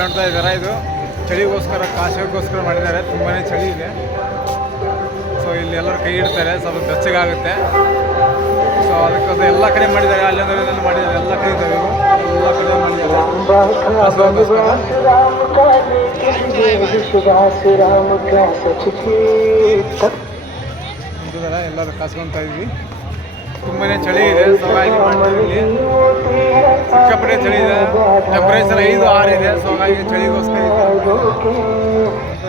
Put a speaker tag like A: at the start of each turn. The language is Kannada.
A: ನೋಡ್ತಾ ಇದ್ದಾರೆ ಇದು? ಚಳಿಗೋಸ್ಕರ ಕಾಶಿಗೋಸ್ಕರ ಮಾಡಿದ್ದಾರೆ. ತುಂಬಾ ಚಳಿ ಇದೆ. ಸೊ ಇಲ್ಲಿ ಎಲ್ಲರೂ ಕೈ ಇಡ್ತಾರೆ. ಸ್ವಲ್ಪ ಬೆಚ್ಚಗಾಗುತ್ತೆ. ಸೊ ಅದಕ್ಕೋಸ್ಕರ ಎಲ್ಲ ಕಡೆ ಮಾಡಿದ್ದಾರೆ. ಅಲ್ಲಿಂದ ಮಾಡಿದ್ದಾರೆ. ಎಲ್ಲ ಕಡೆ ಇದ್ದಾರೆ. ಎಲ್ಲ ಕಡೆ ಮಾಡಿದ್ದಾರೆ. ಎಲ್ಲರೂ ಕಾಸ್ಕೊಂತ ಇದ್ವಿ. ತುಂಬಾ ಚಳಿ ಇದೆ. ಸೊ ಚಳಿ ಇದೆ. ಟೆಂಪರೇಚರ್ ಐದು ಆರು ಇದೆ. ಸೊ ಹಾಗಾಗಿ ಚಳಿಗೋಸ್ಕರ ಇದೆ